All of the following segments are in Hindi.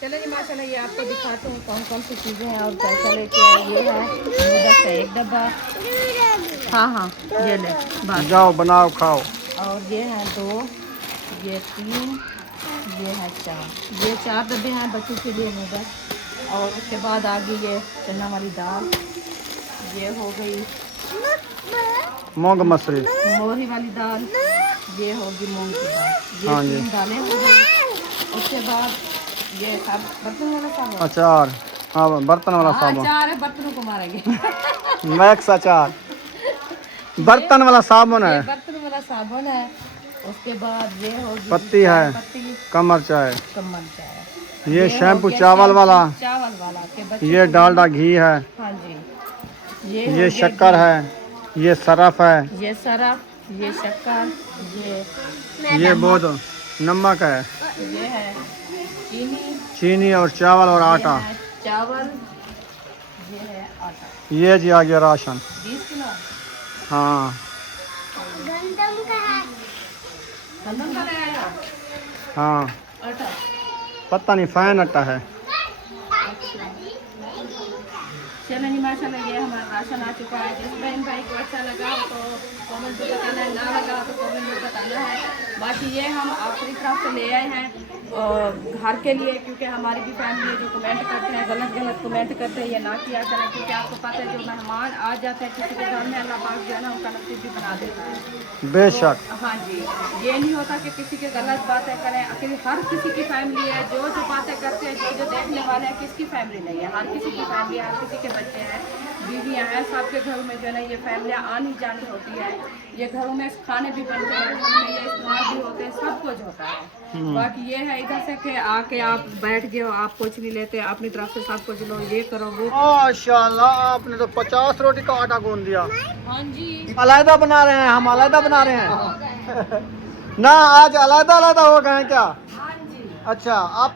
चलो जी माशाल्लाह ये आपको दिखाते हैं कौन कौन सी चीज़ें हैं और क्या क्या लेके आए। ये है नूडल्स का एक डब्बा। हाँ हाँ ये ले बस। जाओ बनाओ खाओ। और ये है 2, ये 3, ये है 4। ये 4 डब्बे हैं बच्चों के लिए नूडल्स। और उसके बाद आ गई ये चना वाली दाल। ये हो गई मूंग मसूरी। मोहरी वाली दाल। ये होगी मूंग की दाल। ये हाँ जी। 3 दालें हो गई। उसके बाद ये सब बर्तन वाला साबुन। अचार। हाँ बर्तन वाला साबुन। अचार है, बर्तनों को मारेंगे। मैक्स अचार। बर्तन वाला साबुन ये है। बर्तन वाला साबुन है। उसके बाद ये होगी पत्ती है। पत्ती, कमर चाय। कमर चाय। ये हो शैम्पू गया चावल वाला। चावल वाला के बच्चे ये को डालडा घी है। हाँ जी। ये ये हो शक्कर गया है। ये सरफ है। ये सरफ, ये शक्कर, ये बहुत नमक है। ये है चीनी, चीनी और चावल और आटा। ये है चावल, ये है आटा। ये जी आ गया राशन। 20 किलो हाँ गंदम का है। गंदम का ले आया हाँ आटा। पता नहीं फैन आटा है। चलो जी माशाल्लाह ये हमारा राशन आ चुका है। जिस बहन भाई को अच्छा लगा तो कमेंट में बताना है, ना लगा तो कमेंट में बताना है। बाकी ये हम अपनी तरफ से ले आए हैं घर के लिए, क्योंकि हमारी भी फैमिली है जो कमेंट करते हैं, गलत गलत कमेंट करते हैं, ये ना किया करें। क्योंकि आपको पता है जो मेहमान आ जाते हैं किसी के घर में, अल्लाह पाक जो है ना उनका नसीब भी बना देता है। बेशक। तो, हाँ जी, ये नहीं होता कि किसी के गलत बातें करें। अकेले हर किसी की फैमिली है, जो जो बातें करते हैं, जो जो देखने वाले हैं, किसकी फैमिली नहीं है। हर किसी की फैमिली है, हर किसी के बच्चे हैं, बीवियाँ हैं। सबके घरों में जो है ना ये फैमिलियाँ आनी जानी होती है। ये घरों में खाने भी बनते हैं, घरों में ये इस्तेमाल भी होते हैं, सब कुछ होता है। बाकी ये है इधर से कि आके आप बैठ गए हो, आप कुछ नहीं लेते, अपनी तरफ से सब कुछ लो, ये करो वो। माशाल्लाह आपने तो 50 रोटी का आटा गूंद दिया। हाँ जी, अलहदा बना रहे हैं, हम अलहदा बना रहे हैं। ना आज अलहदा अलहदा हो गए हैं क्या? हाँ जी। अच्छा आप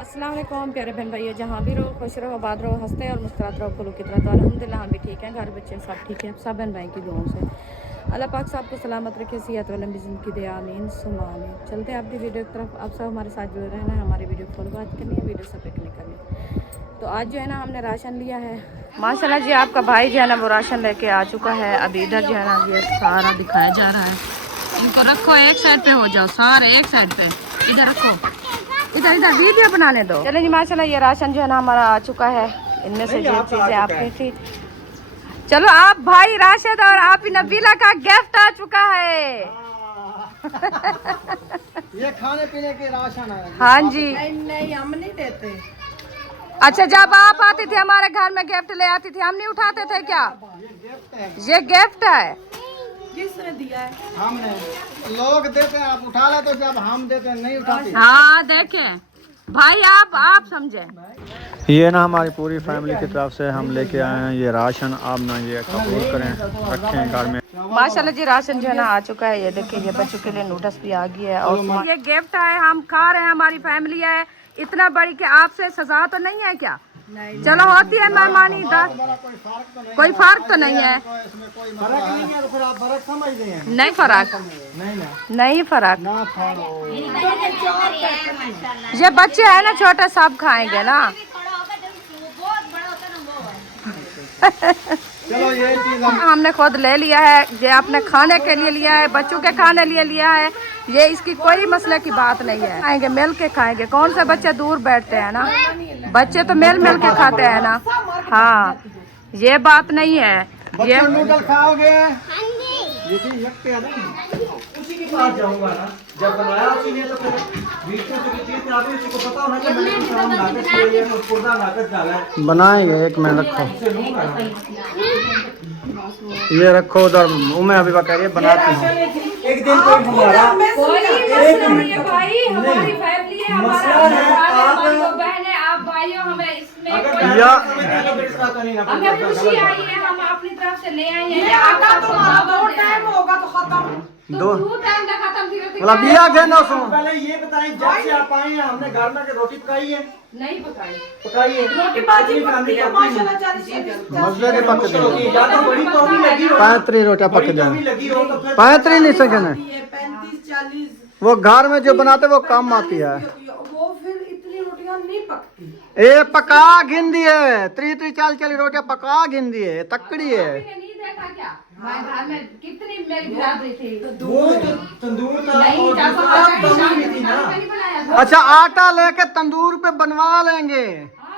अस्सलाम वालेकुम प्यारे बहन भाइयों, जहाँ भी रहो खुश रहो, आबाद रहो, हंसते और मुस्कुराते रहो फूलों की तरह। तो अल्हम्दुलिल्लाह हम भी ठीक हैं, घर बच्चे सब ठीक हैं, सब बहन भाई की दुआओं से। अल्लाह पाक सबको सलामत रखे, सेहत वाली ज़िंदगी दे, आमीन सुम्मा आमीन। चलते हैं अपनी वीडियो की तरफ। आप सब हमारे साथ जुड़े रहना है, हमारी वीडियो फॉलो करनी है, वीडियो सब क्लिक करनी है। तो आज जो है ना हमने राशन लिया है माशाल्लाह जी। आपका भाई जो है ना वो राशन लेके आ चुका है। अभी इधर जो है ना ये सारा दिखाया जा रहा है। इनको रखो एक साइड पे, हो जाओ सारे एक साइड पे, इधर रखो, इधर इधर वीडियो बनाने दो। चले जी माशाल्लाह ये राशन जो है ना हमारा आ चुका है। इनमें से जो चीज़ें आपकी थी, चलो आप भाई राशिद और आप ही नबीला का गिफ्ट आ चुका है। ये खाने पीने के राशन है। हाँ जी। नहीं हम नहीं देते। अच्छा जब आप आती थी हमारे घर में गिफ्ट ले आती थी, हम नहीं उठाते थे क्या? ये गिफ्ट है। किसने दिया है? हमने। लोग देते हैं आप उठा लेते, जब हम देते हैं नहीं उठाते। हाँ देखें भाई, आप समझे। ये ना हमारी पूरी फैमिली की तरफ से हम लेके आए हैं ये राशन। आप ना ये कबूल करें, रखें घर में। माशाल्लाह जी राशन जो है ना आ चुका है। ये देखिए ये बच्चों के लिए नूडल्स भी आ गई है और ये गिफ्ट है, हम खा रहे हैं, हमारी फैमिली है इतना बड़ी कि आपसे सजा तो नहीं है क्या? नहीं। चलो होती है मेहमानी, कोई फर्क तो नहीं है। नहीं फर्क, नहीं फर्क। ये बच्चे है ना छोटे, सब खाएंगे ना। चलो ये चीज हमने खुद ले लिया है, ये अपने खाने के लिए लिया है, बच्चों के खाने लिए लिया है। ये इसकी कोई मसले की बात नहीं है, खाएंगे मिल के खाएंगे। कौन से बच्चे दूर बैठते हैं ना, बच्चे तो मिल मिल के खाते हैं ना। हाँ ये बात नहीं है। ये नूडल खाओगे? जाऊंगा ना जब बनाया उसी ने, तो फिर बीच में की चीज आप इसी को पता होना कि मैंने काम लागत के लिए पुरना लागत डाला है। बनाएंगे, एक मिनट रखो, ये रखो उधर। उम्मे अभी कह रही है बनाती हूँ। एक दिन कोई हमारा कोई मसला नहीं है भाई, हमारी फैमिली है, मसला है आप बहने, आप भाइयों, हमें इसमें हमें खुशी आई है, हम अपनी तरफ से ले आए हैं। अगर तुम्हारा दो टाइम होगा तो खत्म। दो टाइम लगा खत्म थी मतलब बिया गए ना सो पहले ये बताएं, जब से आप आए हैं हमने घर में के रोटी पकाई है? नहीं पकाई। पकाई है। रोटी बाजी पकती है माशाल्लाह 40 मजे के पक होगी, या तो बड़ी तो भी लगी हो, 35 रोटियां पक बड़ी तो भी जाए। लगी हो तो फिर 35 नहीं सके ना, 35 40 वो घर में जो बनाते वो कम आती है। वो फिर इतनी रोटियां नहीं पकती। ए पका गिन दिए 3 40 रोटियां पका गिन दिए, तकड़ी है। नहीं देखा क्या मैं घर में कितनी मेरी बिरादरी थी। वो तो तंदूर था नहीं और जब दूसरा बनी हुई थी ना। नहीं बनाया था। अच्छा आटा लेके तंदूर पे बनवा लेंगे,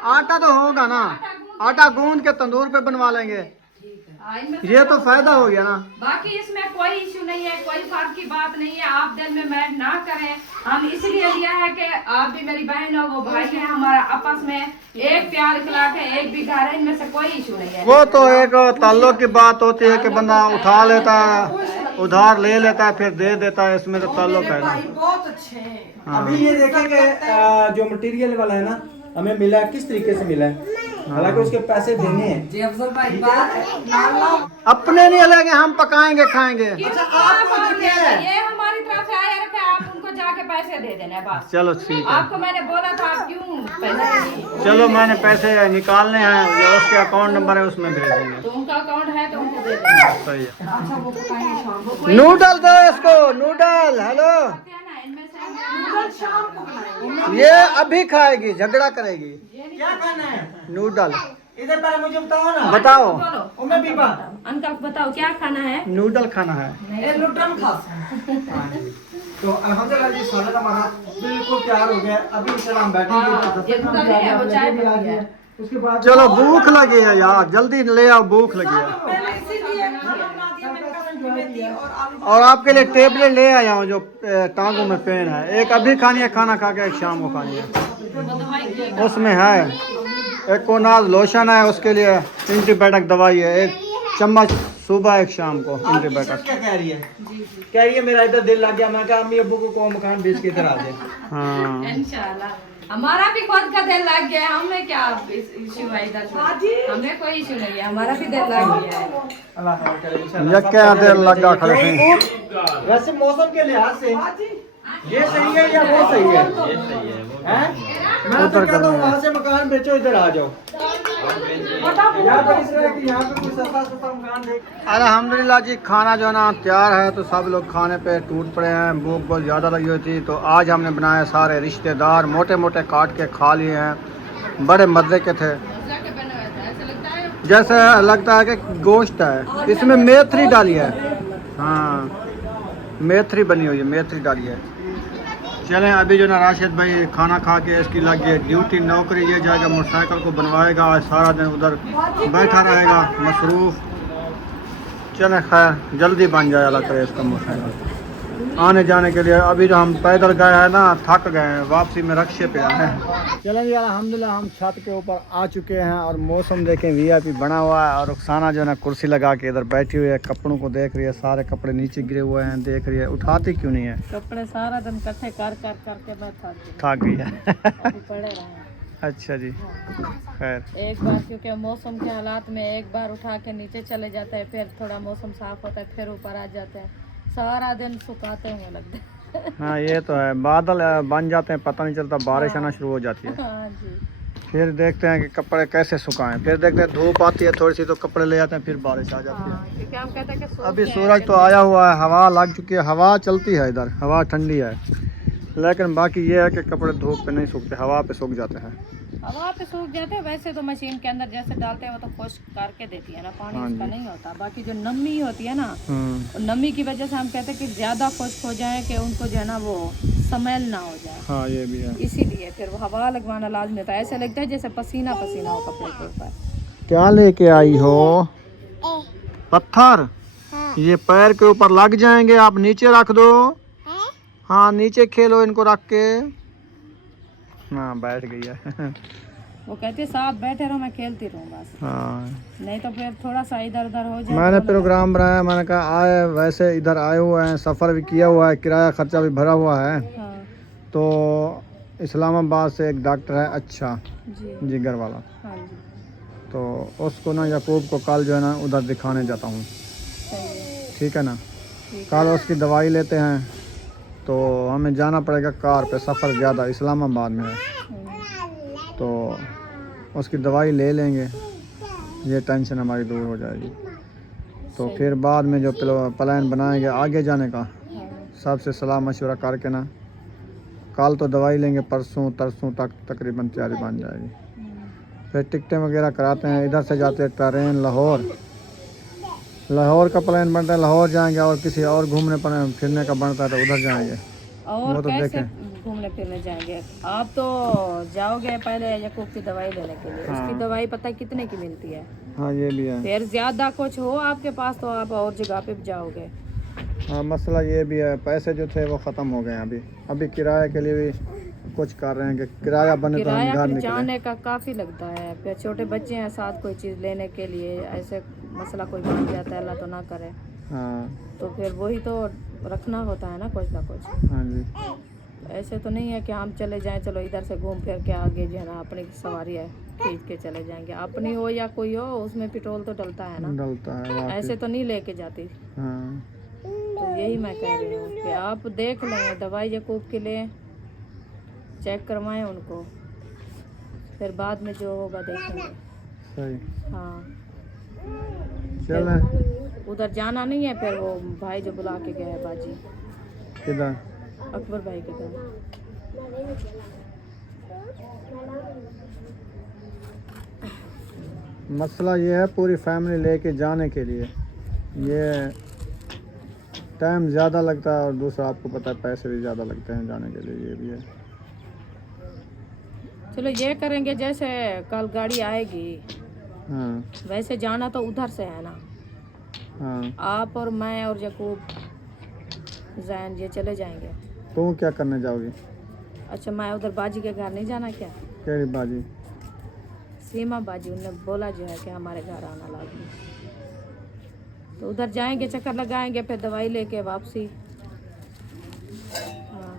आटा तो होगा ना, आटा गूंद के तंदूर पे बनवा लेंगे, इनमें से ये तो फायदा हो गया ना। बाकी इसमें कोई इशू नहीं है, कोई फर्क की बात नहीं है। आप दिल में मैड ना करें, हम इसलिए लिया है कि आप भी मेरी बहन हो, वो भाई है, हमारा आपस में एक प्यार इखलाक है, एक भी घर है, इनमें से कोई इशू नहीं है। वो तो एक ताल्लुक की बात होती है कि बंदा उठा लेता है, उधार ले लेता है, फिर दे देता है, इसमें तो ताल्लुक है ना। भाई बहुत अच्छे हैं। अभी ये देखेंगे जो मटेरियल वाला है ना, हमें मिला है किस तरीके से मिला है, हालांकि उसके पैसे देने हैं। जी अफजल भाई बात अपने नहीं लेंगे, हम पकाएंगे खाएंगे। अच्छा आपको तो क्या है? ये हमारी तरफ से आया रखे, आप उनको जाके पैसे दे देना है बस। चलो ठीक है, आपको मैंने बोला था, आप क्यों पैसे नहीं? चलो मैंने पैसे निकालने हैं, जो उसके अकाउंट नंबर है उसमें भेज देंगे। तो उनका अकाउंट है तो उनको दे देना। सही है। अच्छा वो पकाएंगे शाम को। कोई नूडल दो इसको, नूडल। हेलो, है ना, इनमें से शाम को बनाएंगे। ये अभी खाएगी, झगड़ा करेगी। क्या खाना है? नूडल इधर पहले मुझे बताओ ना। बताओ, बोलो उम्मे बीबा अंकल बताओ क्या खाना है? नूडल खाना है। ये लुटन खास तो अल्हम्दुलिल्लाह जी सालन हमारा बिल्कुल तैयार हो गया। अभी इंशाल्लाह हम बैठेंगे हाँ, ये तो नहीं है, वो चाय पी है। उसके बाद चलो भूख लगी है यार, जल्दी ले आओ, भूख लगी है। मैंने इसीलिए खाना बना दिया, मैंने कसूरी मेथी और आलू। और आपके लिए टेबलेट ले आया हूँ जो टांगों में पेन है, एक अभी खानी है खाना खा के, एक शाम को खानी है। उसमें है एक कोनाज लोशन है, उसके लिए एंटीबायोटिक दवाई है, एक चम्मच सुबह एक शाम को आपकी एंटीबायोटिक। शर्ट क्या कह रही है? कह रही है मेरा इधर दिल लग गया। मैं कहा अम्मी अब्बू को मकान बेच के इधर आ जाए। हाँ इंशाल्लाह हमारा भी खुद का दिल लग गया है, हमें क्या इशू है इधर से? हमें कोई इशू नहीं है, हमारा भी दिल लग गया है। अल्लाह खैर करे इंशाल्लाह। ये क्या दिल लगा खड़े हैं। वैसे मौसम के लिहाज से ये सही है या वो सही है? ये सही है। हैं? मैं तो कहता हूँ वहाँ से मकान बेचो, इधर आ जाओ। यहाँ पर इस तरह कि यहाँ पे कोई सस्ता सस्ता मकान देख। अल्हम्दुलिल्लाह जी, खाना जो है ना तैयार है, तो सब लोग खाने पे टूट पड़े हैं। भूख बहुत ज़्यादा लगी हुई थी, तो आज हमने बनाए, सारे रिश्तेदार मोटे मोटे काट के खा लिए हैं, बड़े मज़े के थे। जैसे लगता है कि गोश्त है, इसमें मेथरी डाली है। हाँ मेथरी बनी हुई है, मेथरी डाली है। चलें अभी जो ना राशिद भाई खाना खा के इसकी लग गई ड्यूटी, नौकरी, ये जाएगा मोटरसाइकिल को बनवाएगा, सारा दिन उधर बैठा रहेगा मसरूफ़। चलें खैर जल्दी बन जाए, अल्लाह करे इसका मोटरसाइकिल आने जाने के लिए। अभी जो हम पैदल गए हैं ना, थक गए हैं, वापसी में रक्शे पे आए हैं। चलें जी अल्हम्दुलिल्लाह हम छत के ऊपर आ चुके हैं, और मौसम देखें VIP बना हुआ है, और रुखसाना जो है ना कुर्सी लगा के इधर बैठी हुई है, कपड़ों को देख रही है, सारे कपड़े नीचे गिरे हुए हैं, देख रही है, उठाती क्यों नहीं है, कपड़े सारा दिन इकट्ठे कर कर करके मैं थक गई है। पड़े रहे। अच्छा जी, खैर एक बार क्योंकि मौसम के हालात में एक बार उठा के नीचे चले जाते हैं, फिर थोड़ा मौसम साफ होता है, फिर ऊपर आ जाते हैं, सारा दिन सुखाते हुए लगता है। हाँ ये तो है, बादल बन जाते हैं, पता नहीं चलता, बारिश आना शुरू हो जाती है। हाँ जी। फिर देखते हैं कि कपड़े कैसे सुखाएं, फिर देखते हैं धूप आती है थोड़ी सी तो कपड़े ले जाते हैं, फिर बारिश आ जाती है। हाँ, क्योंकि हम कहते हैं कि सूख अभी गए सूरज हैं, तो आया हुआ है, हवा लग चुकी है, हवा चलती है इधर, हवा ठंडी है, लेकिन बाकी ये है कि कपड़े धूप पे नहीं सूखते, हवा पे सूख जाते हैं। हवा पे सूख जाते हैं। वैसे तो मशीन के अंदर जैसे डालते हैं वो तो खुश्क करके देती है ना, पानी हाँ उसका जी। नहीं होता। बाकी जो नमी होती है ना, नमी की वजह से हम कहते हैं कि ज़्यादा खुश्क हो जाए, कि उनको जो है ना वो स्मेल ना हो जाए, हाँ ये भी है। इसीलिए फिर वो हवा लगवाना लाजमी होता है। ऐसा लगता है जैसे पसीना पसीना हो कपड़े के ऊपर। क्या लेके आई हो? पत्थर? ये पैर के ऊपर लग जाएंगे, आप नीचे रख दो। हाँ नीचे खेलो इनको रख के। हाँ बैठ गई है। वो कहती है साहब बैठे रहो, मैं खेलती रहूँ बस, हाँ नहीं तो फिर थोड़ा सा इधर उधर हो जाए। मैंने प्रोग्राम बनाया, मैंने कहा आए, वैसे इधर आए हुए हैं, सफ़र भी किया हुआ है, किराया खर्चा भी भरा हुआ है, हाँ तो इस्लामाबाद से एक डॉक्टर है अच्छा जी, जिगर वाला, हाँ जी, तो उसको ना याकूब को कल जो है ना उधर दिखाने जाता हूँ, सही है। ठीक है ना। कल उसकी दवाई लेते हैं तो हमें जाना पड़ेगा कार पे, सफ़र ज़्यादा इस्लामाबाद में है, तो उसकी दवाई ले लेंगे, ये टेंशन हमारी दूर हो जाएगी। तो फिर बाद में जो प्लान बनाएंगे आगे जाने का, सबसे सलाह मशवरा करके ना, कल तो दवाई लेंगे, परसों तरसों तक तकरीबन तैयारी बन जाएगी। फिर टिकटें वगैरह कराते हैं, इधर से जाते हैं ट्रेन लाहौर का प्लान बनता है, लाहौर जाएंगे, और किसी और घूमने फिरने का बनता है तो उधर जाएंगे। और वो तो कैसे देखें। घूमने फिरने जाएंगे? आप तो जाओगे पहले यकूब की दवाई लेने के लिए, उसकी दवाई पता है कितने की मिलती है? हाँ ये भी है। फिर ज्यादा कुछ हो आपके पास तो आप और जगह पे भी जाओगे। हाँ मसला ये भी है, पैसे जो थे वो ख़त्म हो गए हैं। अभी किराए के लिए भी कुछ कर रहे हैं कि किराया बने तो हम किराया घर फिर निकले। जाने का काफ़ी लगता है, फिर छोटे बच्चे हैं साथ, कोई चीज़ लेने के लिए ऐसे मसला कोई बन जाता है, अल्लाह तो ना करे। हाँ तो फिर वही तो रखना होता है ना कुछ ना कुछ। हाँ जी। ऐसे तो नहीं है कि हम चले जाएं, चलो इधर से घूम फिर के आगे जो है ना अपनी सवारी है खींच के चले जाएंगे, अपनी हो या कोई हो, उसमें पेट्रोल तो डलता है ना, डलता है वाकई। ऐसे तो नहीं लेके जाती। हाँ तो यही मैं कह रही हूँ कि आप देख लें, दवाई यकूब के लिए चेक करवाएं उनको, फिर बाद में जो होगा देखेंगे। सही। हाँ चलें। उधर जाना नहीं है, फिर वो भाई जो बुला के गया है बाजी, किधर? अकबर भाई के घर। मसला ये है पूरी फैमिली लेके जाने के लिए ये टाइम ज़्यादा लगता है, और दूसरा आपको पता है पैसे भी ज़्यादा लगते हैं जाने के लिए, ये भी है। चलो ये करेंगे, जैसे कल गाड़ी आएगी हाँ वैसे जाना तो उधर से है ना, हाँ। आप और मैं और यकूब जैन ये चले जाएंगे। तुम क्या करने जाओगी? अच्छा मैं उधर बाजी के घर नहीं जाना क्या? केरी बाजी? सीमा बाजी, उनने बोला जो है कि हमारे घर आना लाजमी, तो उधर जाएंगे, चक्कर लगाएंगे, फिर दवाई लेके वापसी। हाँ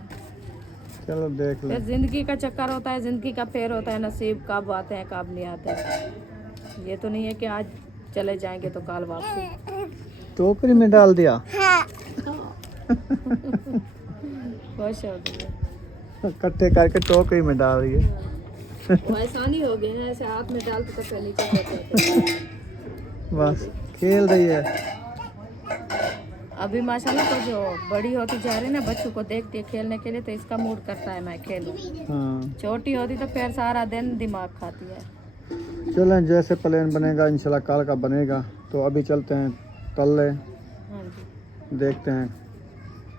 चलो देख फिर ले। ज़िंदगी का चक्कर होता है, ज़िंदगी का फेर होता है, नसीब कब आते हैं कब नहीं आते हैं। ये तो नहीं है कि आज चले जाएंगे तो कल वापसी। टोकरी में डाल दिया। खुश हो गई, इकट्ठे करके टोकरी में डाल रही है। वो आसानी हो गई ना, ऐसे हाथ में डाल के तो नीचे होते। बस खेल रही है। अभी माशाल्लाह तो जो बड़ी होती जा रही है ना, बच्चों को देखती है खेलने के लिए, तो इसका मूड करता है मैं खेलूं। हाँ छोटी होती तो फिर सारा दिन दिमाग खाती है। चलें, जैसे प्लान बनेगा इंशाल्लाह कल का बनेगा। तो अभी चलते हैं तल्ले, हाँ जी देखते हैं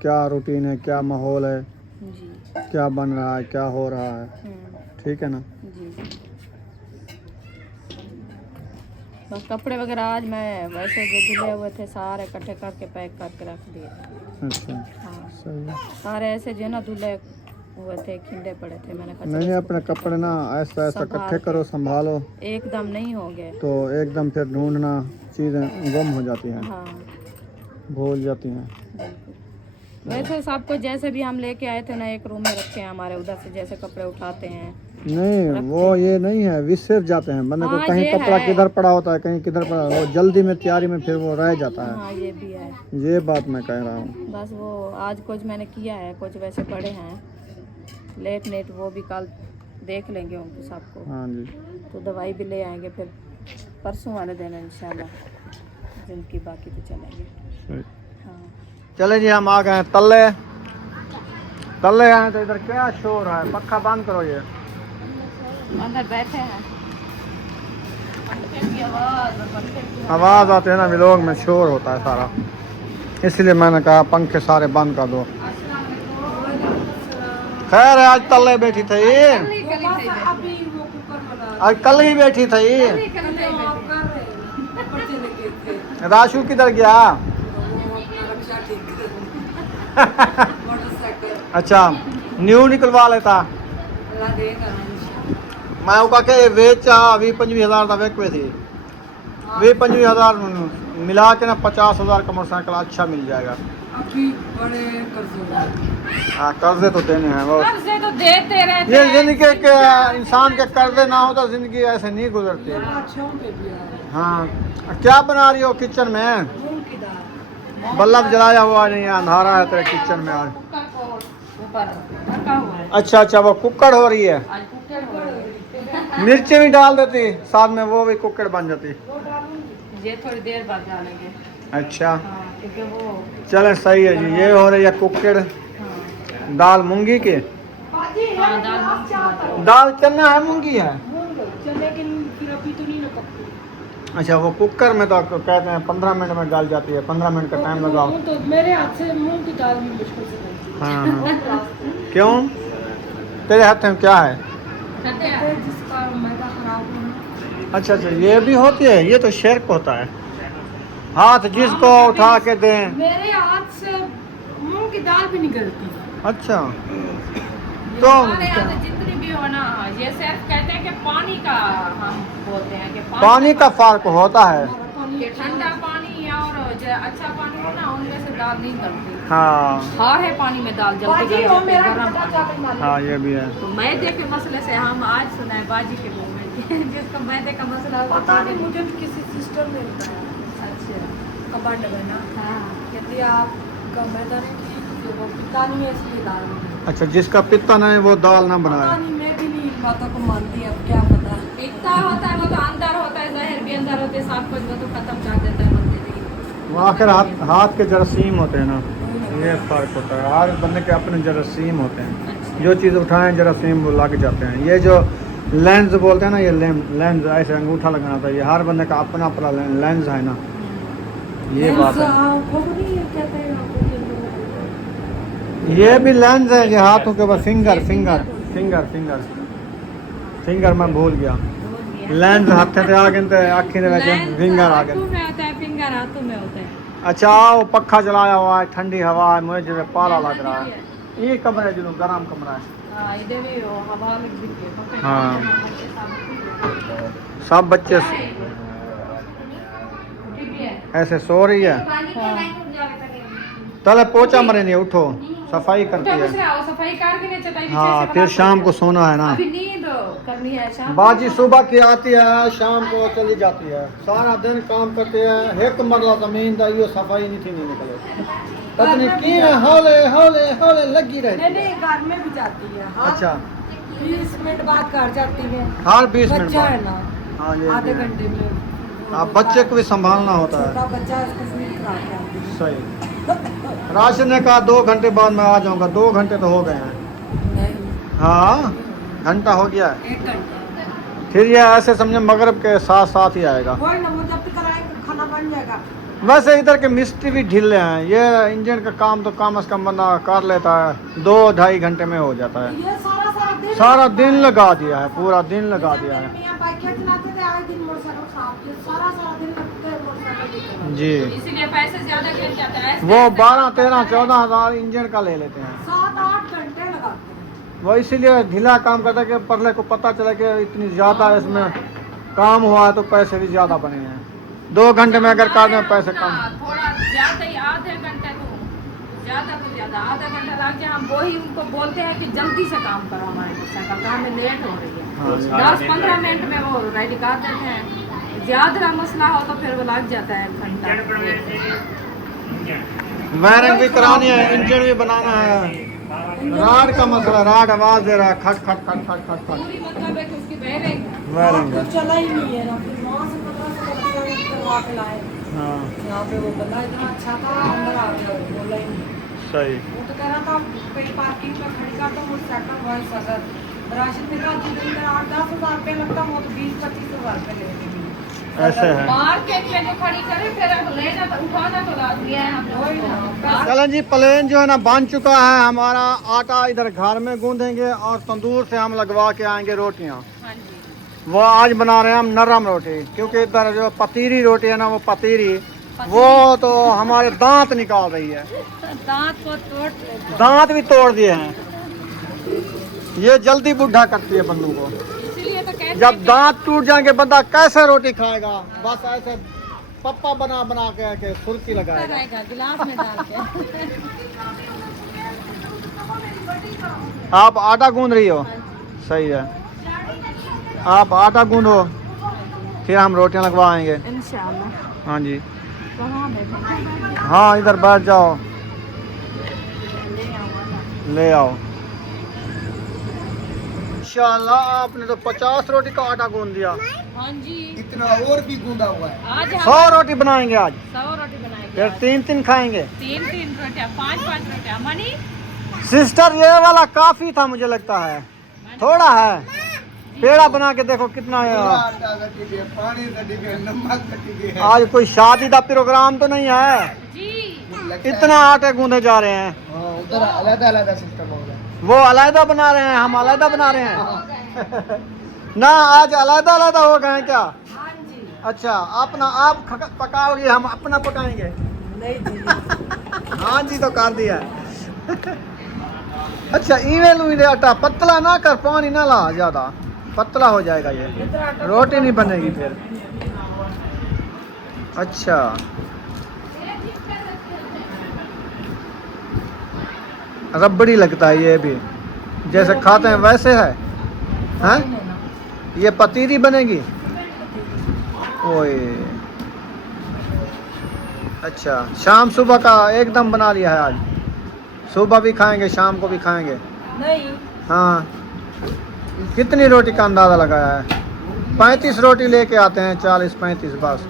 क्या रूटीन है, क्या माहौल है, जी। क्या बन रहा है, क्या हो रहा है। ठीक है ना? जी बस कपड़े वगैरह आज मैं वैसे जो धुले हुए थे सारे इकट्ठे करके पैक करके रख दिए। अच्छा हाँ सही है। सारे ऐसे जो ना धुले हुए थे, खिंडे पड़े थे, मैंने कहा नहीं चलो अपने कपड़े ना ऐसा ऐसा इकट्ठे करो, संभालो, एकदम नहीं होंगे। तो एकदम फिर ढूंढना चीज़ें गुम हो जाती हैं, हाँ भूल जाती हैं। बिल्कुल। वैसे सबको जैसे भी हम लेके आए थे ना, एक रूम में रखे हैं हमारे, उधर से जैसे कपड़े उठाते हैं। नहीं वो ये नहीं है, विसर जाते हैं बंदे को, हाँ, कहीं ये कपड़ा है। किधर पड़ा होता है, कहीं किधर पड़ा, वो जल्दी में तैयारी में फिर वो रह जाता है। हाँ ये भी है। ये बात मैं कह रहा हूँ। बस वो आज कुछ मैंने किया है, कुछ वैसे पड़े हैं लेट नेट, वो भी कल देख लेंगे उनको सबको। हाँ जी। तो दवाई भी ले आएंगे, फिर परसों वाले दिन इंशाल्लाह जिनकी बाकी तो चलेंगे। हाँ चले जी, हम आ गए हैं तल्ले। तल्ले आए तो इधर क्या शोर है, पक्का बंद करो। ये अंदर बैठे हैं, पंखे की आवाज़ और पंखे की आवाज़ आते हैं ना, व्लॉग में शोर होता है सारा, इसलिए मैंने कहा पंखे सारे बंद कर दो। खैर आज तल्ले बैठी थी, आज कल ही बैठी थी। राशु किधर गया? अच्छा न्यू निकलवा लेता। मैं वो कह वेचा 20-25 का वेक थी, 20-25 मिला के ना 50,000 का मोटरसाइकिल अच्छा मिल जाएगा। हाँ कर्जे तो देने हैं वो, कर्जे तो देते रहते ये हैं। जिंदगी के इंसान के कर्जे ना हो तो जिंदगी ऐसे नहीं गुजरती। हाँ क्या बना रही हो किचन में? बल्ब जलाया हुआ नहीं है, अंधारा है तेरे किचन में आज। कुकर को ऊपर रखा हुआ है। अच्छा अच्छा, वो कुकड़ हो रही है। आज कुकर हो रहा है। मिर्ची भी डाल देती साथ में, वो भी कुकड़ बन जाती। ये थोड़ी देर बाद डालेंगे। अच्छा हाँ, क्योंकि वो चले सही है जी। ये हो रही है कुकड़। हाँ, दाल मूंगी की, हाँ दाल दाल चना है मूंगी है। चने के फिर अभी तो नहीं ना पकती। अच्छा, वो कुकर में तो कहते हैं 15 मिनट में डाल जाती है, 15 मिनट का टाइम लगाओ। तो मेरे हाथ से मूंग की दाल भी मुश्किल से बनती है। हाँ हाँ। क्यों, तेरे हाथ में क्या है? जिसका मैदा खराब होना। अच्छा अच्छा, ये भी होती है। ये तो शिरक होता है। हाथ जिसको उठा के दें। मेरे हाथ से मूंग की दाल भी निकलती है। अच्छा तो हमारे यहाँ तो जितनी भी हो ना, ये सिर्फ कहते हैं कि पानी का, हम बोलते हैं कि पानी का फर्क होता है। कि ठंडा पानी और जो अच्छा पानी हो ना, उनमें से दाल नहीं गलती। हाँ हाँ है पानी में दाल जल्दी गल जाती है, गरम पानी। हाँ, ये भी है। तो मैदे के मसले से हम आज सुना है बाजी के मुंह में जिसको मैदे का मसला होता है। पता नहीं, मुझे भी किसी सिस्टर ने बताया। अच्छा कबाड़ बना, हाँ कहती आपका मैदा नहीं ठीक, वो पिता नहीं है इसलिए दाल नहीं। अच्छा, जिसका पित्ता नहीं वो दाल ना पता बनाए। नहीं, मैं भी नहीं इन बातों को मानती, अब क्या पता। इतना होता है, वो तो अंदर होता है, जहर भी अंदर होते हैं, सब कुछ वो तो खत्म कर देता है बंदे नहीं। वो आखिर हाथ के जरासीम होते हैं ना, ये फर्क होता है। हर बंदे के अपने जरासीम होते हैं। जो चीज़ उठाएं जरासीम वो लग जाते हैं। ये जो लेंस बोलते हैं ना, ये लेंस ऐसे अंगूठा लगाना था, ये हर बंदे का अपना अपना लेंस है ना, ये बात है। ये भी लेंस है, ये हाथों के ऊपर finger finger finger finger finger मैं भूल गया। लेंस हाथ से आगे आखी ने वैसे फिंगर आगे। हाथों में होता है, फिंगर हाथों में होता है। अच्छा, वो पक्का चलाया हुआ है, ठंडी हवा है, मुझे जो पाला लग रहा है। ये कमरा है जो गर्म कमरा है। हाँ, इधर भी वो हवा लग रही है। हाँ। सब बच्चे ऐसे सो रही है। तले पोचा मरे नहीं, उठो सफाई करती है। सफाई करके चटाई हाँ, फिर शाम को सोना है ना। अभी नींद करनी है शाम बाजी सुबह की आती है, शाम को चली जाती है, सारा दिन काम करते हैं। एक मरला जमीन दा यो सफाई नहीं थी, नहीं निकले पत्नी की हौले हौले हौले लगी रहती नहीं है। घर में भी जाती है। हाँ, अच्छा, 20 मिनट बाद घर जाती है। हर 20 मिनट बच्चा है बाद। ना, हाँ, ये आधे भी है। घंटे में। आप बच्चे को भी संभालना होता है। छोटा बच्चा है, उसको फीड करा के आती है। सही। राशन ने कहा 2 घंटे बाद मैं आ जाऊंगा, 2 घंटे तो हो गए हैं। नहीं, हाँ, घंटा हो गया है। 1 घंटा। फिर ये ऐसे समझे मगरब के साथ साथ ही आएगा। वही ना, वो जब तक कराएंगे खाना बन जाएगा। वैसे इधर के मिस्त्री भी ढीले हैं। ये इंजन का काम तो कम से कम बंदा कर लेता है, 2-2.5 घंटे में हो जाता है। ये सारा दिन लगा दिया है, पूरा दिन लगा दिया है। मियां बाइक चलाते थे, आए दिन मोटरसाइकिल खराब, ये सारा दिन लगते हैं मोटरसाइकिल की। जी, इसलिए पैसे ज्यादा खर्च जाता है। वो 12-13-14 हज़ार इंजन का ले लेते हैं। 7-8 घंटे लगाते हैं। वो इसीलिए ढीला काम करता है कि पहले को पता चला कि इतनी ज़्यादा इसमें काम हुआ है तो पैसे भी ज़्यादा बने हैं। 2 घंटे में अगर कर दें पैसे कम। थोड़ा ज्यादा ही, आधे घंटे तो ज्यादा तो ज्यादा आधा घंटा लग जाए। हम वही उनको बोलते हैं कि जल्दी से काम करो, हमारे मोटरसाइकिल का हमें लेट हो रही है। हाँ, 10-15 मिनट में वो रेडी कर देते हैं। ज्यादा मसला हो तो फिर वो लग जाता है घंटा। वायरिंग भी करानी है, इंजन भी बनाना है। राड का मसला, राड आवाज दे रहा है, खट खट खट खट खट खट। पूरी मतलब है कि उसकी वायरिंग वायरिंग तो चला ही नहीं है ना, फिर वहाँ से 1500 करवा के लाए। हाँ, यहाँ पे वो बंदा इतना अच्छा था, अंदर आ गया, वो बोला ही नहीं। सही। वो तो कह रहा था कहीं पार्किंग में खड़ी कर दो मोटरसाइकिल, वही सदर राशन में का दिन में 8-10 हज़ार रुपये लगता, वो तो 20-25 हज़ार रुपये लेंगे। ऐसे है। मार्केट में जो खड़ी करे, फिर अब लेना तो उठाना तो लाजमी है। हम वही ना। चलें जी, प्लेन जो है ना बन चुका है हमारा। आटा इधर घर में गूंदेंगे और तंदूर से हम लगवा के आएंगे रोटियाँ। हाँ जी, वो आज बना रहे हैं हम नरम रोटी, क्योंकि इधर जो पतीरी रोटी है ना, वो पतीरी वो तो हमारे दांत निकाल रही है। दांत को तोड़ ले। दांत भी तोड़ दिए हैं। ये जल्दी बुढ़ा करती है बंदू को। इसलिए तो कहते जब दांत टूट जाएंगे बंदा कैसे रोटी खाएगा? बस ऐसे पप्पा बना बना के सुर्खी लगाएगा। हैं गिलास में डाल के। आप आटा गूंद रही हो? सही है, आप आटा गूंदो, फिर हम रोटियां लगवाएंगे। इंशाल्लाह। हाँ जी। कहाँ बैठे? हाँ इधर बैठ जाओ, ले आओ। इंशाल्लाह आपने तो 50 रोटी का आटा गूंद दिया। हाँ जी, इतना और भी गूंदा हुआ है। आज 100 रोटी बनाएंगे आज, 100 रोटी बनाएंगे। फिर 3-3 खाएंगे। 3-3 रोटियाँ, 5-5 रोटियाँ। मनी सिस्टर ये वाला काफी था मुझे लगता है, थोड़ा है। पेड़ा बना के देखो कितना है। आटा का टिके, पानी का टिके, नमक का टिके। आज कोई शादी का प्रोग्राम तो नहीं है, जी, इतना आटे गूंदे जा रहे हैं। हाँ, उधर अलग-अलग सिस्टम होगा। वो अलग बना रहे हैं, हम अलग बना रहे हैं। ना आज अलग हो गए हैं क्या? अच्छा, अपना आप पकाओगे, हम अपना पकाएंगे? नहीं जी। हाँ जी तो कर दिया। अच्छा इवें लुई दे आटा पतला ना कर, पानी ना ला ज्यादा, पतला हो जाएगा ये, रोटी नहीं बनेगी फिर। अच्छा रबड़ी लगता है ये भी, जैसे खाते हैं वैसे है। हैं? ये पतीरी बनेगी। ओए अच्छा, शाम सुबह का एकदम बना लिया है आज, सुबह भी खाएंगे शाम को भी खाएंगे। नहीं, हाँ कितनी रोटी का अंदाज़ा लगाया है? 35 रोटी लेके आते हैं, 40-35 बस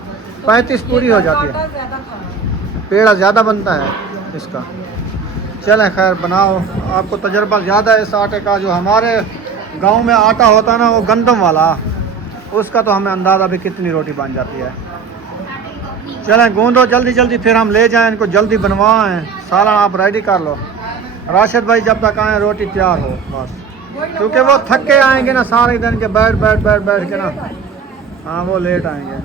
35 पूरी हो जाती है। आटा ज्यादा खाना। पेड़ा ज़्यादा बनता है इसका। चलें खैर बनाओ, आपको तजर्बा ज़्यादा है इस आटे का। जो हमारे गांव में आटा होता है ना वो गंदम वाला, उसका तो हमें अंदाज़ा भी कितनी रोटी बन जाती है। चलें गूंदो जल्दी जल्दी, फिर हम ले जाएं इनको, जल्दी बनवाएं। सारा आप रेडी कर लो, राशिद भाई जब तक आए रोटी तैयार हो बस, क्योंकि वो थक के आएंगे ना सारे दिन के बैठ के ना। हाँ वो लेट आएंगे।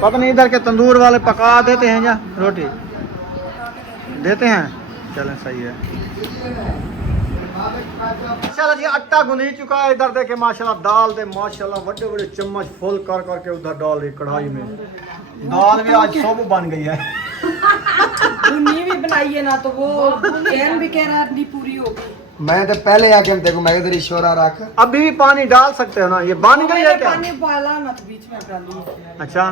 पता नहीं इधर के तंदूर वाले पका देते हैं या रोटी देते हैं। चलें सही है। चलो जी आटा गुंद ही चुका है। इधर देखे माशाल्लाह दाल दे माशाल्लाह बड़े बड़े चम्मच फुल कर करके उधर डाल रही कढ़ाई में। दाल भी आज सब बन गई है। भुन्नी भी बनाई है ना, तो वो चैन भी कह रहा है नहीं पूरी होगी। मैं तो पहले आके हम देखो, मैं इधर इशारा रख। अभी भी पानी डाल सकते हो ना, ये बन गई है क्या? पानी उबाला ना तो बीच में डाली। अच्छा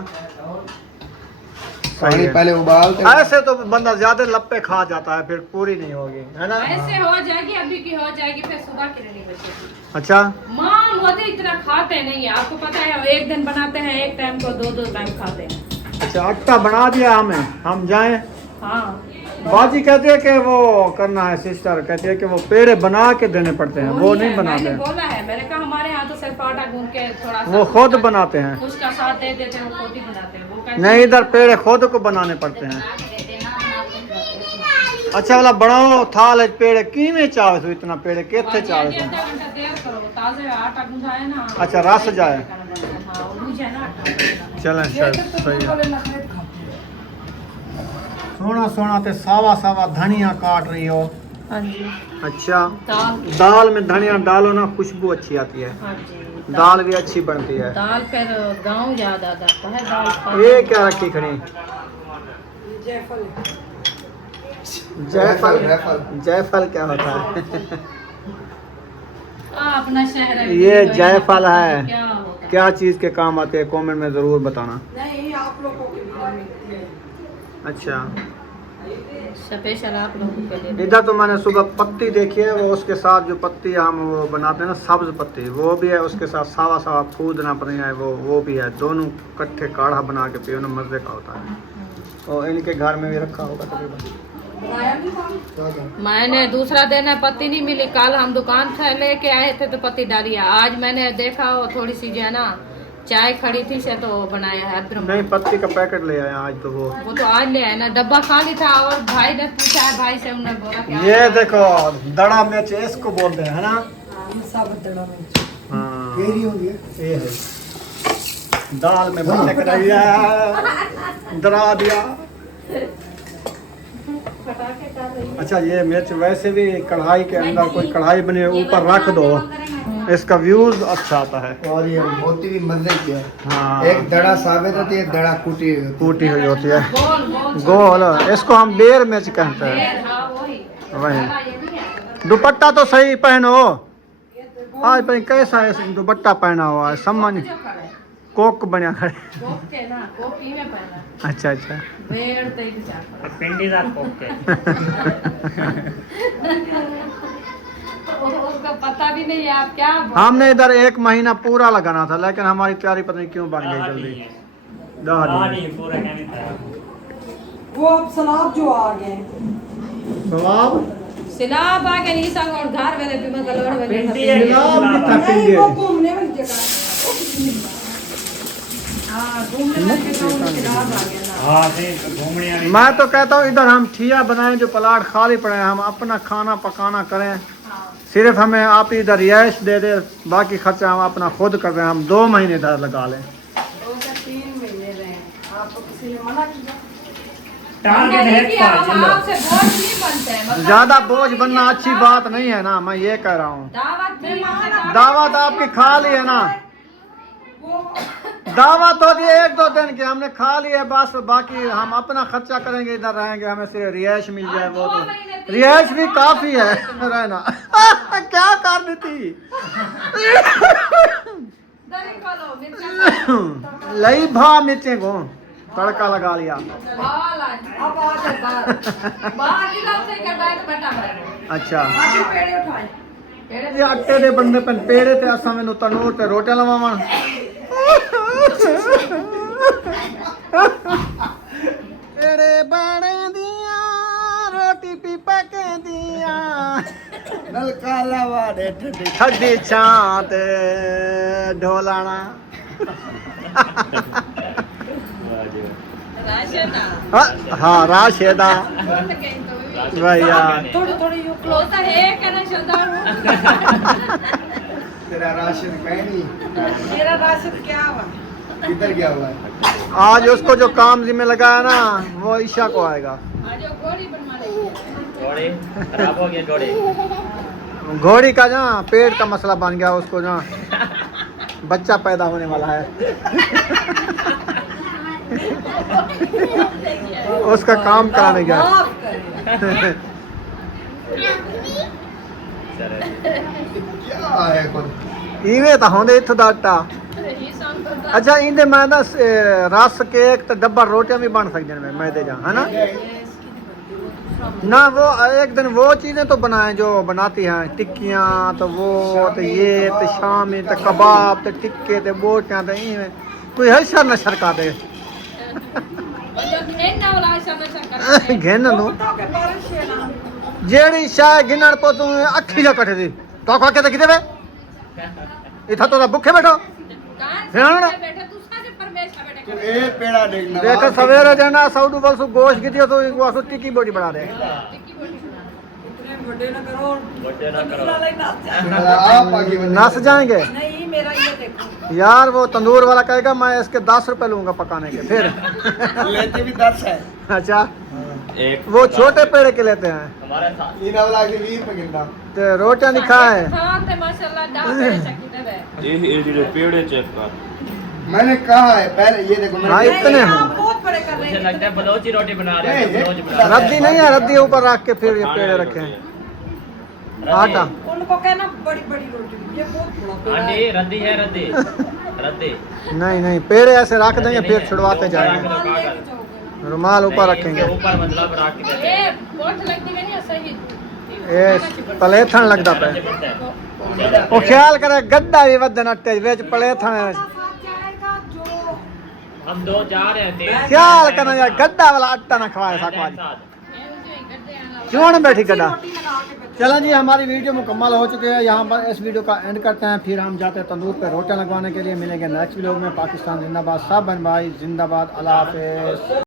पानी पहले उबालते। ऐसे तो बंदा ज्यादा लप्पे खा जाता है, फिर पूरी नहीं होगी है ना। ऐसे हो जाएगी, अभी की हो जाएगी, फिर सुबह की नहीं बचेगी। अच्छा माँ मोदी इतना खाते नहीं है, आपको पता है। एक दिन बनाते हैं एक टाइम को, 2-2 टाइम खाते हैं। अच्छा आटा बना दिया हमें, हम जाएं। हाँ, बाजी कहते हैं कि वो करना है, सिस्टर कहती है कि वो पेड़े बना के देने पड़ते हैं, वो नहीं बनाते मैंने हैं। बोला है, मैंने कहा हमारे यहाँ तो सिर्फ आटा गूंद के थोड़ा सा वो खुद बनाते हैं। उसका साथ दे देते हैं, वो खुद ही बनाते हैं। वो कहते नहीं इधर पेड़े खुद को बनाने पड़ते हैं। अच्छा वाला बनाओ थाल पेड़े की में चावे सो, इतना पेड़े केथे चावे सो। आधा घंटा देर करो, ताजे आटा गूंदा है ना। अच्छा रस जाए। हाँ, वो भुजे ना आटा। चलें सही है। सोना सोना ते सावा सावा धनिया काट रही हो। हाँ जी, अच्छा दाल। दाल में धनिया डालो ना, खुशबू अच्छी आती है, हाँ जी, दाल भी अच्छी बनती है। दाल फिर गांव याद आ जाता है। दाल ये क्या रखी खड़ी? जयफल। जायफल। जायफल क्या होता है? अपना शहर है। ये जायफल है, क्या होता है? क्या चीज़ के काम आते हैं कमेंट में ज़रूर बताना। नहीं, आप लोगों के लिए मिलती है। अच्छा स्पेशल आप लोगों के लिए। इधर तो मैंने सुबह पत्ती देखी है, वो उसके साथ जो पत्ती हम वो बनाते हैं ना सब्ज पत्ती, वो भी है, उसके साथ सावा सावा फूदना पड़ता है, वो भी है। दोनों इकट्ठे काढ़ा बना के पियो ना, मज़े का होता है। और इनके घर में भी रखा होगा तकरीबन। बनाया नहीं था। मैंने दूसरा दिन है पत्ती नहीं मिली, कल हम दुकान से लेके आए थे तो पत्ती डाली है। आज मैंने देखा वो थोड़ी सी जो है ना चाय खड़ी थी से तो बनाया है। नहीं पत्ती का पैकेट ले आया आज, तो वो तो आज ले आए ना, डब्बा खाली था। और भाई ने पूछा है, भाई से उन्होंने बोला कि ये देखो दड़ा मिर्च इसको बोलते हैं है ना। ये साबुत दड़ा मिर्च। हाँ केरी होगी। ये है दाल में भटक रही है, डरा दिया। अच्छा ये मिर्च वैसे भी कढ़ाई के अंदर कोई कढ़ाई बनी है ऊपर रख दो, इसका व्यूज अच्छा आता है। और ये मोती भी मजे की है। हाँ एक दड़ा साबित होती है, एक दड़ा कूटी हुई होती कूटी हुई होती है। गोल गोल इसको हम बेर मिर्च कहते हैं। ढेर, हाँ वही वही ये नहीं है। दुपट्टा तो सही पहनो आज, भाई कैसा है दुपट्टा पहना हुआ है, सम्मान। जो करे। कोक बनया खड़े कोक के ना कोक ही में पहना अच्छा अच्छा बेड़ ते ही चार पिंडी दा कोके उसका पता भी नहीं है आप क्या हमने इधर 1 महीना पूरा लगाना था, लेकिन हमारी तैयारी पता नहीं क्यों बन गई जल्दी। दाढ़ी पूरा कहने था वो अब सलाब जो आ गए सवाब सिलाब आ के नहीं संग और घर वाले भी मैं गलवर वाले पिंडी है सलाब भी था नहीं वो पिंडी। घूमने वाली जगह हां घूमने वाले गांव में सिलाब आ गया ना। हां से घूमने वाली मैं तो कहता हूँ इधर हम ठिया बनाएं, जो प्लाट खाली पड़े हैं, हम अपना खाना पकाना करें, सिर्फ हमें आप इधर रिहाइश दे दे, बाकी खर्चा हम अपना खुद कर रहे हैं। हम 2 महीने इधर लगा लें। 2 से 3 महीने रहे आपको किसी ने मना किया? टांग के नहीं हेड किया, पा हम आपसे बोझ नहीं बनते हैं मतलब ज्यादा बोझ बनना अच्छी बात नहीं है ना, मैं ये कह रहा हूँ। दावत भी माना दावत आपकी खा ली है ना, दावत होती है 1-2 दिन की, हमने खा ली है बस, बाकी हम अपना खर्चा करेंगे, इधर रहेंगे, हमें सिर्फ रिहाइश मिल जाए वो तो रिहाइश भी काफी है रहना। क्या कर देती दरी खोलो मिर्चा लई भा मिर्चे को तड़का लगा लिया। बाल अब आ जाओ बाहर निकल से कर बैठ बटा बैठ अच्छा आगे पेड़े उठाए ये आटे दे बंदे पन पेड़े ते असा मैनू तनूर ते रोटियां लवावन। पेड़े बाणे दिया रोटी पी पके दिया नलका लवा दे ठड्डी छां ते ढोलाना। राशन हाँ राशेदा भैया थोड़ी थोड़ी यूं क्लोज है कहना शब्दार तेरा राशन कहनी मेरा राशन क्या हुआ? किधर गया हुआ है? आज उसको जो काम जिम्मे लगाया ना वो ईशा को आएगा। आज घोड़ी बनवा लेंगे घोड़े खराब हो गए घोड़े घोड़ी का ना पेट का मसला बन गया, उसको ना बच्चा पैदा होने वाला है। उसका काम कराने गया। माफ करें क्या है खुद इवे तो होंदे इत्थों दा आटा। ये सांग करता अच्छा इंदे मैं ना रस केक ते डब्बा रोटियां भी बन सकदे ने मैदे जा, है ना? ना वो एक दिन वो चीजें तो बनाएं जो बनाती हैं टिक्कियां, तो वो तो ये तो शामी तो कबाब तो टिक्के तो बोटियां तो इवें कोई है शर नशर का दे जो गिनना वाला समझ कर घेन नु तो के बारिश है ना जेड़ी शाय गिनण पो तू अखी जा कटे दी तो खा के तो किते वे इथा तो भूखे बैठो कहां से बैठे तू साजे परमेश्वर बैठे तू ए पेड़ा देखना देख सवेरे जना सौदू बलसु गोश्त गिदियो तो वासु टिक्की बोटी बना दे। इतने बड़े न करो बड़े ना करो। दूसरा लाइन नाच जाए। आप आगे बने नस जाएंगे नहीं मेरा ये देखो यार। वो तंदूर वाला कहेगा मैं इसके 10 रुपए लूंगा पकाने के, फिर लेते भी 10 है अच्छा एक वो छोटे पेड़े के लेते हैं हमारे साथ इन वाला के 20 रुपए गिनना तो रोटियां नहीं खाए। हां ते माशाल्लाह डा चकी दे ये पेड़े चेक कर। मैंने कहा है पहले ये देखो हाँ, मैंने इतने नहीं, हैं। आप बहुत बड़े कर रहे मुझे हैं लगता है बलोची रोटी बना रहे हैं नहीं, बलोच बना रहे हैं। रद्दी नहीं है, रद्दी ऊपर रख के फिर ये पेड़े रखे हैं आटा। उनको कहना बड़ी बड़ी रोटी ये बहुत बड़ा आंटी रद्दी है रद्दी रद्दी नहीं नहीं पेड़े ऐसे रख देंगे फिर छुड़वाते जाएंगे, सामान लेके जाओगे रुमाल ऊपर नहीं, रखेंगे। इनके ऊपर मतलब रख के देते ए हैं। बोट लगती है नहीं सही ये पलेथन लगता पे बच्चे पढ़ते हैं। वो ख्याल करे गड्ढा भी वदन अट्टे विच पलेथन साथ जाएगा जो हम 2 जा रहे हैं तेज ख्याल करना यार गड्ढा वाला आटा ना खवाए सकवाज क्यों ना बैठी गड्ढा। रोटी लगा के बच्चे चलें जी हमारी वीडियो मुकम्मल हो चुके हैं, यहाँ पर इस वीडियो का एंड करते हैं, फिर हम जाते हैं तंदूर पे रोटियां लगवाने के लिए। मिलेंगे नेक्स्ट वीडियो में। पाकिस्तान जिंदाबाद, सब बहन भाई जिंदाबाद, अल्लाह हाफिज़।